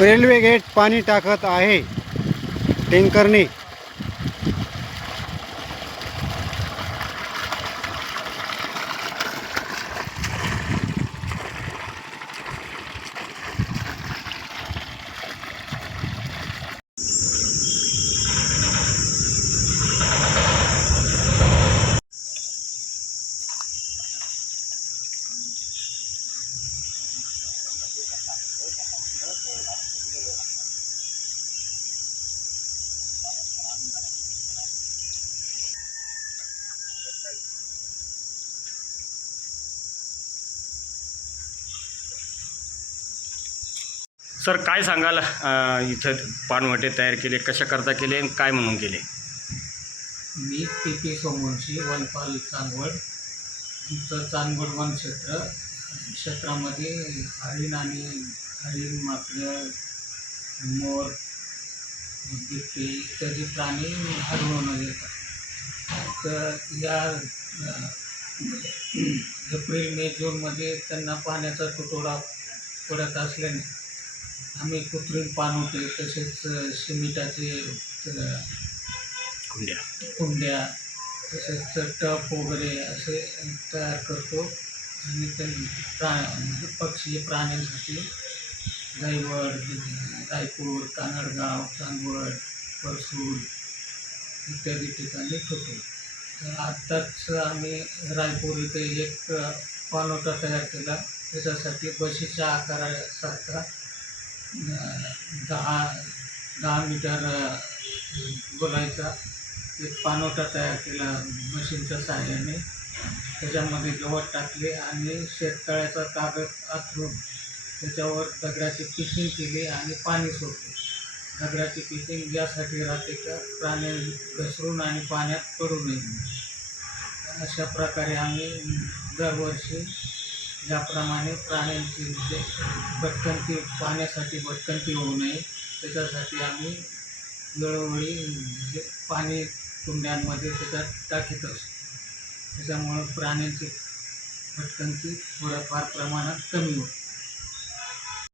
Railway gate पाणी टाकत आहे. टँकरने. सर काय सांगाल इथं पानवटे तयार केले कशा करता केले आणि काय म्हणून केले? मी पी पी सोमवंशी वनपाल चांदवड आमचं चांदवड वन क्षेत्र. क्षेत्रामध्ये हरिण आणि हरिण माकड मोर बिबटे इत्यादी प्राणी हरवून येतात. तर या एप्रिल मे जूनमध्ये त्यांना पाण्याचा तुटवडा पडत असल्याने आम्ही कृत्रिम पाणवटे तसेच अ, सिमेंटाचे कुंड्या. कुंड्या तसेच टप वगैरे असे तयार करतो. आणि ते प्रा म्हणजे पक्षी प्राण्यांसाठी गायवड रायपूर कानडगाव चांदवड परसूड इत्यादी ठिकाणी ठेवतो. तर आत्ताच आम्ही रायपूर इथे एक पानोटा तयार केला. त्याच्यासाठी बशीच्या आकारासारखा दहा दहा मीटर बोलायचा. एक पानोटा तयार केला मशीनच्या सहाय्याने त्याच्यामध्ये गवत टाकले आणि शेततळ्याचा कागद आथरून त्याच्यावर दगडाची पिशिंग केली आणि पाणी सोडले. दगडाची पिशिंग यासाठी राहते का? प्राणी घसरून आणि पाण्यात पडू नये. अशा प्रकारे आम्ही दरवर्षी ज्याप्रमाणे प्राण्यांची म्हणजे भटकंती पाण्यासाठी भटकंती होऊ नये त्याच्यासाठी आम्ही वेळोवेळी म्हणजे पाणी कुंड्यांमध्ये त्याच्यात टाकीत असतो. त्याच्यामुळं प्राण्यांची भटकंती थोड्याफार प्रमाणात कमी होते.